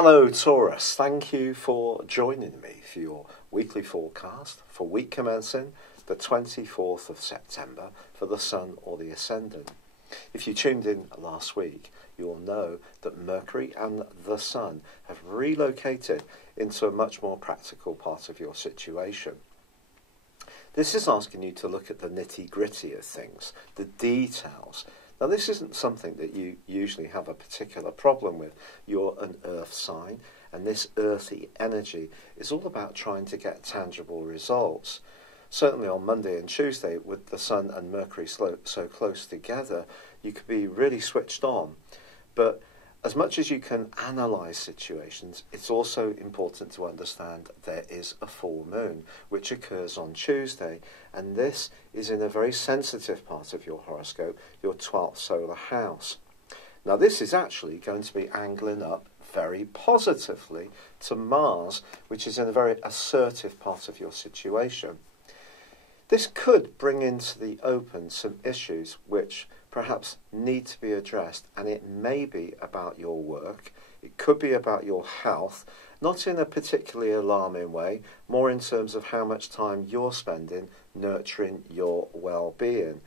Hello Taurus, thank you for joining me for your weekly forecast for week commencing the 24th of September for the Sun or the Ascendant. If you tuned in last week, you'll know that Mercury and the Sun have relocated into a much more practical part of your situation. This is asking you to look at the nitty-gritty of things, the details. Now, this isn't something that you usually have a particular problem with. You're an earth sign, and this earthy energy is all about trying to get tangible results. Certainly on Monday and Tuesday, with the Sun and Mercury so close together, you could be really switched on. But as much as you can analyse situations, it's also important to understand there is a full moon, which occurs on Tuesday, and this is in a very sensitive part of your horoscope, your 12th solar house. Now, this is actually going to be angling up very positively to Mars, which is in a very assertive part of your situation. This could bring into the open some issues which perhaps need to be addressed, and it may be about your work, it could be about your health, not in a particularly alarming way, more in terms of how much time you're spending nurturing your well-being.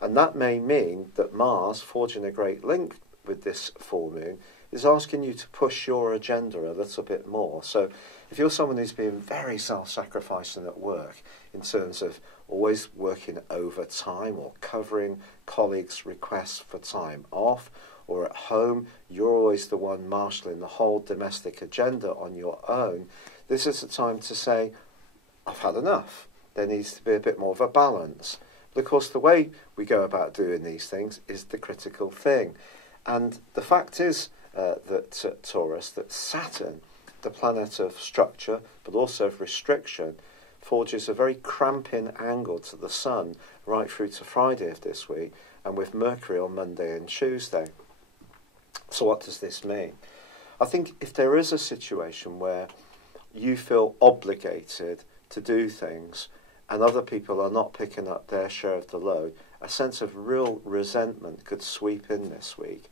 And that may mean that Mars, forging a great link with this full moon, is asking you to push your agenda a little bit more. So if you're someone who's been very self-sacrificing at work in terms of always working overtime or covering colleagues' requests for time off, or at home you're always the one marshalling the whole domestic agenda on your own, this is the time to say, I've had enough. There needs to be a bit more of a balance. But of course the way we go about doing these things is the critical thing. And the fact is that Taurus, that Saturn, the planet of structure but also of restriction, forges a very cramping angle to the Sun right through to Friday of this week, and with Mercury on Monday and Tuesday. So what does this mean? I think if there is a situation where you feel obligated to do things and other people are not picking up their share of the load, a sense of real resentment could sweep in this week,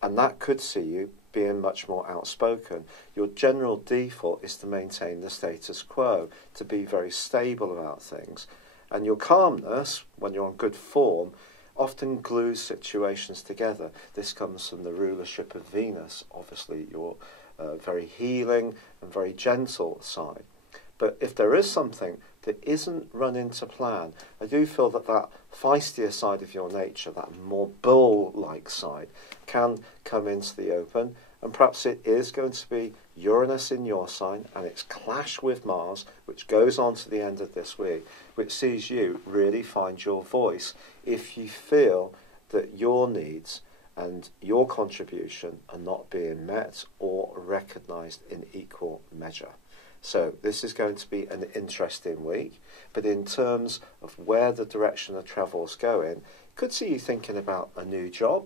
and that could see you being much more outspoken. Your general default is to maintain the status quo, to be very stable about things. And your calmness, when you're on good form, often glues situations together. This comes from the rulership of Venus, obviously your very healing and very gentle side. But if there is something that isn't running to plan, I do feel that that feistier side of your nature, that more bull-like side, can come into the open. And perhaps it is going to be Uranus in your sign and its clash with Mars, which goes on to the end of this week, which sees you really find your voice if you feel that your needs and your contribution are not being met or recognised in equal measure. So this is going to be an interesting week, but in terms of where the direction of travel is going, could see you thinking about a new job,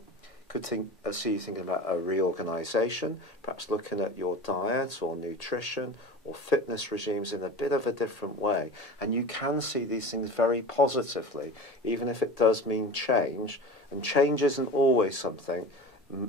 could see you thinking about a reorganisation, perhaps looking at your diet or nutrition or fitness regimes in a bit of a different way. And you can see these things very positively, even if it does mean change. And change isn't always something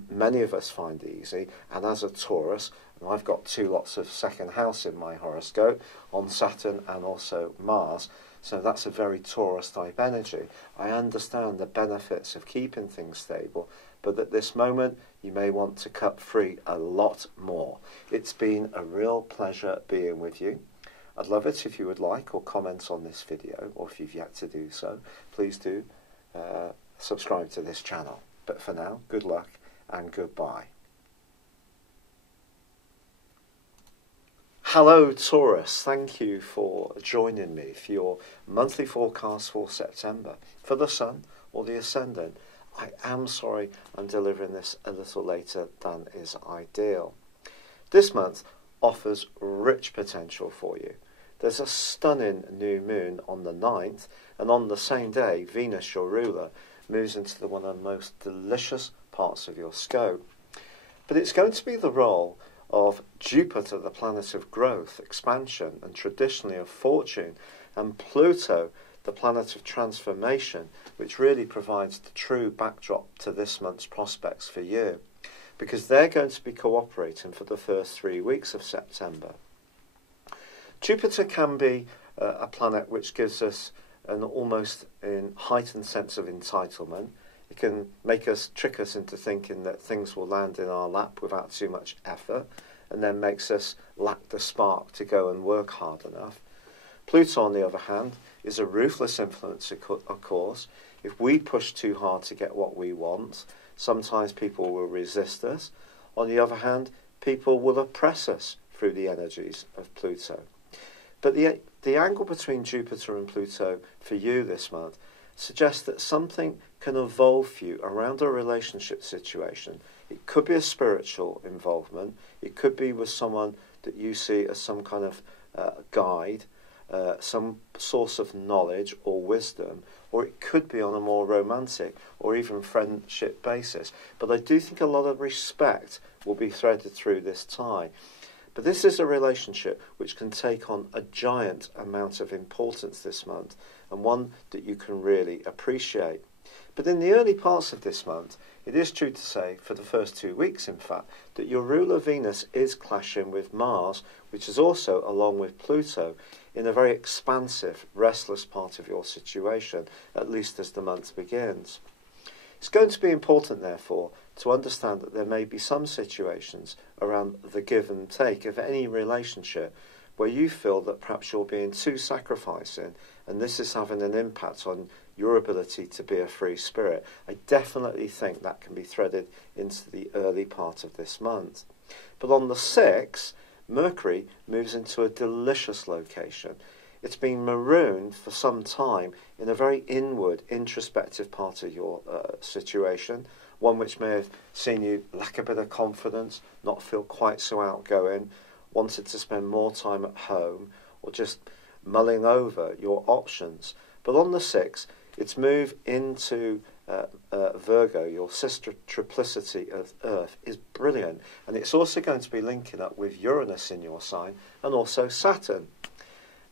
many of us find easy. And as a Taurus, and I've got two lots of second house in my horoscope, on Saturn and also Mars, so that's a very Taurus type energy. I understand the benefits of keeping things stable, but at this moment you may want to cut free a lot more. It's been a real pleasure being with you. I'd love it if you would like or comment on this video, or if you've yet to do so, please do subscribe to this channel. But for now, good luck and goodbye. Hello Taurus, thank you for joining me for your monthly forecast for September for the Sun or the Ascendant. I am sorry I'm delivering this a little later than is ideal. This month offers rich potential for you. There's a stunning new moon on the 9th, and on the same day Venus, your ruler, moves into one of the most delicious parts of your scope. But it's going to be the role of Jupiter, the planet of growth, expansion, and traditionally of fortune, and Pluto, the planet of transformation, which really provides the true backdrop to this month's prospects for you. because they're going to be cooperating for the first 3 weeks of September. Jupiter can be a planet which gives us an almost heightened sense of entitlement. It can trick us into thinking that things will land in our lap without too much effort, and then makes us lack the spark to go and work hard enough. Pluto, on the other hand, is a ruthless influence, of course. If we push too hard to get what we want, sometimes people will resist us. On the other hand, people will oppress us through the energies of Pluto. But the angle between Jupiter and Pluto for you this month suggests that something can evolve for you around a relationship situation. It could be a spiritual involvement. It could be with someone that you see as some kind of guide, some source of knowledge or wisdom, or it could be on a more romantic or even friendship basis. But I do think a lot of respect will be threaded through this tie. But this is a relationship which can take on a giant amount of importance this month, and one that you can really appreciate. But in the early parts of this month, it is true to say, for the first 2 weeks in fact, that your ruler Venus is clashing with Mars, which is also, along with Pluto, in a very expansive, restless part of your situation, at least as the month begins. It's going to be important, therefore, to understand that there may be some situations around the give and take of any relationship where you feel that perhaps you're being too sacrificing, and this is having an impact on your ability to be a free spirit. I definitely think that can be threaded into the early part of this month. But on the 6th, Mercury moves into a delicious location. It's been marooned for some time in a very inward, introspective part of your situation, one which may have seen you lack a bit of confidence, not feel quite so outgoing, wanted to spend more time at home, or just mulling over your options. But on the 6th, its move into Virgo, your sister triplicity of Earth, is brilliant. And it's also going to be linking up with Uranus in your sign and also Saturn.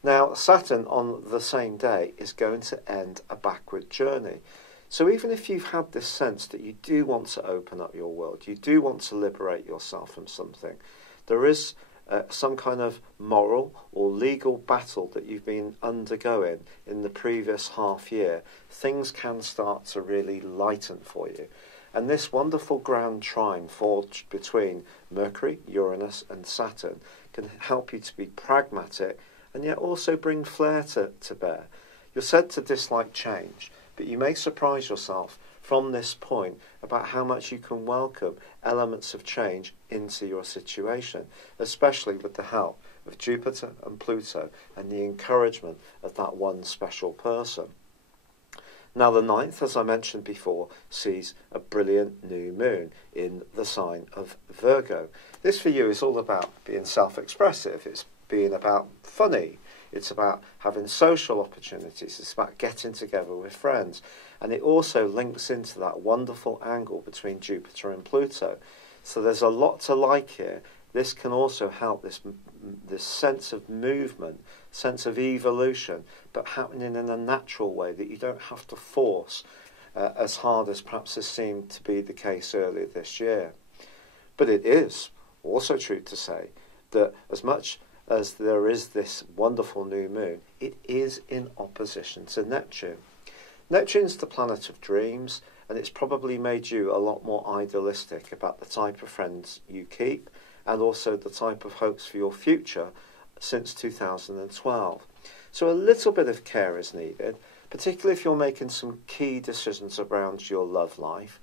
Now, Saturn on the same day is going to end a backward journey. So even if you've had this sense that you do want to open up your world, you do want to liberate yourself from something, there is some kind of moral or legal battle that you've been undergoing in the previous half year, things can start to really lighten for you. And this wonderful grand trine forged between Mercury, Uranus and Saturn can help you to be pragmatic and yet also bring flair to bear. You're said to dislike change, but you may surprise yourself from this point about how much you can welcome elements of change into your situation, especially with the help of Jupiter and Pluto and the encouragement of that one special person. Now the 9th, as I mentioned before, sees a brilliant new moon in the sign of Virgo. This for you is all about being self-expressive. It's being about funny. It's about having social opportunities. It's about getting together with friends. And it also links into that wonderful angle between Jupiter and Pluto. So there's a lot to like here. This can also help this sense of movement, sense of evolution, but happening in a natural way that you don't have to force as hard as perhaps has seemed to be the case earlier this year. But it is also true to say that as much as there is this wonderful new moon, it is in opposition to Neptune. Neptune's the planet of dreams, and it's probably made you a lot more idealistic about the type of friends you keep and also the type of hopes for your future since 2012. So a little bit of care is needed, particularly if you're making some key decisions around your love life.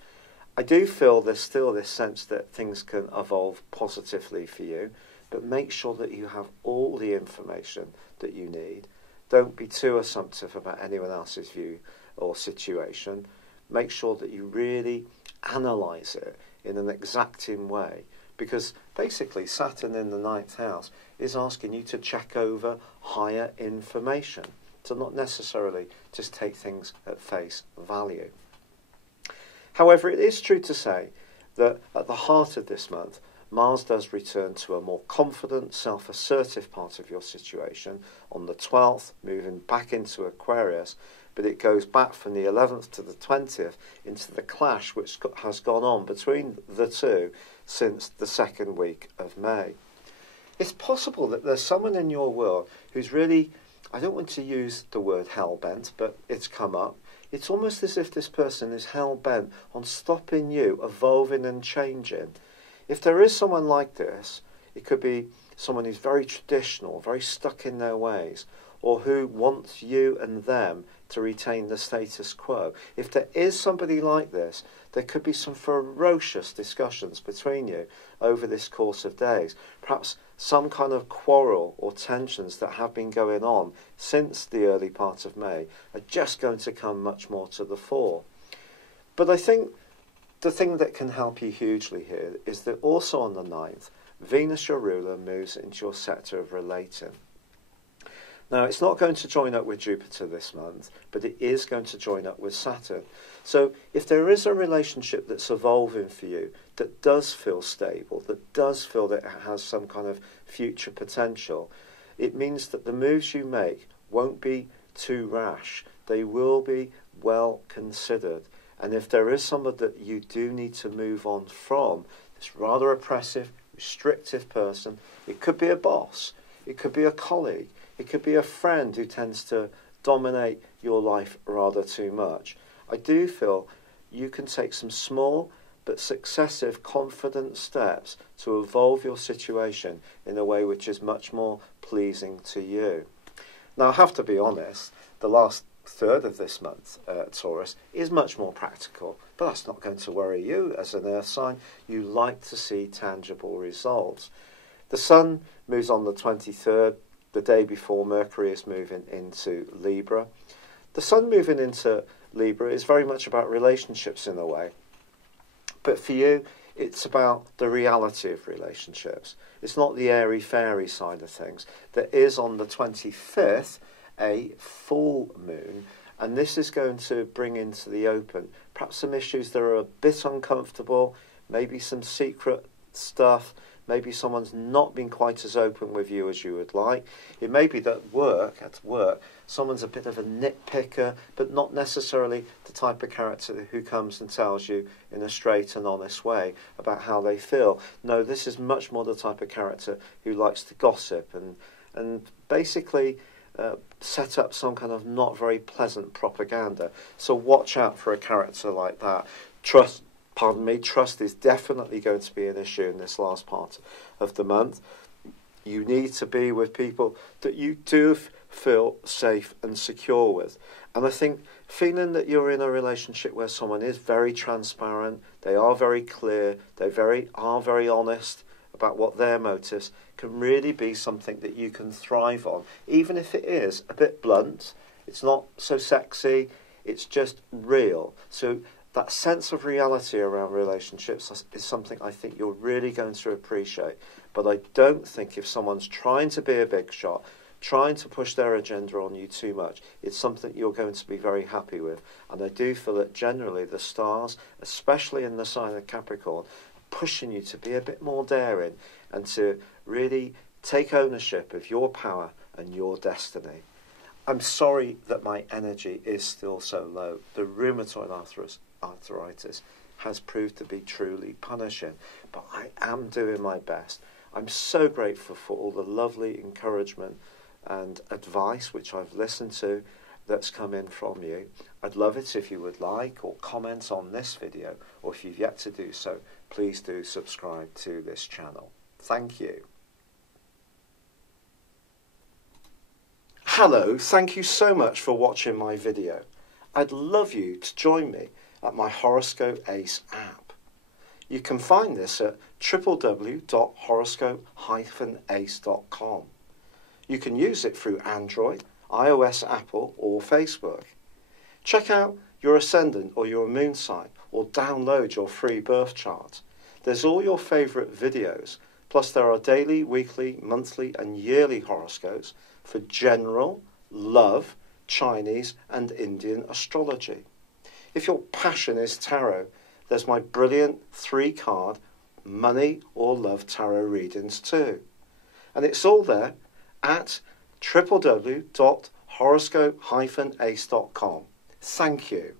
I do feel there's still this sense that things can evolve positively for you, but make sure that you have all the information that you need. Don't be too assumptive about anyone else's view or situation. Make sure that you really analyse it in an exacting way, because basically Saturn in the 9th house is asking you to check over higher information, to not necessarily just take things at face value. However, it is true to say that at the heart of this month, Mars does return to a more confident, self-assertive part of your situation on the 12th, moving back into Aquarius, but it goes back from the 11th to the 20th into the clash which has gone on between the two since the second week of May. It's possible that there's someone in your world who's really, I don't want to use the word hell-bent, but it's come up. It's almost as if this person is hell-bent on stopping you evolving and changing. If there is someone like this, it could be someone who's very traditional, very stuck in their ways, or who wants you and them to retain the status quo. If there is somebody like this, there could be some ferocious discussions between you over this course of days. Perhaps some kind of quarrel or tensions that have been going on since the early part of May are just going to come much more to the fore. But I think the thing that can help you hugely here is that also on the 9th, Venus, your ruler, moves into your sector of relating. Now, it's not going to join up with Jupiter this month, but it is going to join up with Saturn. So if there is a relationship that's evolving for you, that does feel stable, that does feel that it has some kind of future potential, it means that the moves you make won't be too rash. They will be well considered. And if there is someone that you do need to move on from, this rather oppressive, restrictive person, it could be a boss, it could be a colleague, it could be a friend who tends to dominate your life rather too much. I do feel you can take some small but successive confident steps to evolve your situation in a way which is much more pleasing to you. Now, I have to be honest, the last third of this month, Taurus, is much more practical, but that's not going to worry you as an earth sign. You like to see tangible results. The Sun moves on the 23rd, the day before Mercury is moving into Libra. The Sun moving into Libra is very much about relationships in a way. But for you, it's about the reality of relationships. It's not the airy-fairy side of things. There is on the 25th a full moon, and this is going to bring into the open perhaps some issues that are a bit uncomfortable, maybe some secret stuff. Maybe someone's not been quite as open with you as you would like. It may be that at work, someone's a bit of a nitpicker, but not necessarily the type of character who comes and tells you in a straight and honest way about how they feel. No, this is much more the type of character who likes to gossip and basically set up some kind of not very pleasant propaganda. So watch out for a character like that. Trust is definitely going to be an issue in this last part of the month. You need to be with people that you do feel safe and secure with. And I think feeling that you're in a relationship where someone is very transparent, they are very clear, they are very honest about what their motives, can really be something that you can thrive on. Even if it is a bit blunt, it's not so sexy, it's just real. So that sense of reality around relationships is something I think you're really going to appreciate. But I don't think if someone's trying to be a big shot, trying to push their agenda on you too much, it's something you're going to be very happy with. And I do feel that generally the stars, especially in the sign of Capricorn, are pushing you to be a bit more daring and to really take ownership of your power and your destiny. I'm sorry that my energy is still so low. The rheumatoid arthritis has proved to be truly punishing, but I am doing my best. I'm so grateful for all the lovely encouragement and advice which I've listened to that's come in from you. I'd love it if you would like or comment on this video, or if you've yet to do so, please do subscribe to this channel. Thank you. Hello, thank you so much for watching my video. I'd love you to join me at my Horoscope Ace app. You can find this at www.horoscope-ace.com. You can use it through Android, iOS, Apple or Facebook. Check out your ascendant or your moon sign or download your free birth chart. There's all your favourite videos, plus there are daily, weekly, monthly and yearly horoscopes for general, love, Chinese and Indian astrology. If your passion is tarot, there's my brilliant 3-card money or love tarot readings too. And it's all there at www.horoscope-ace.com. horoscope-ace.com. Thank you.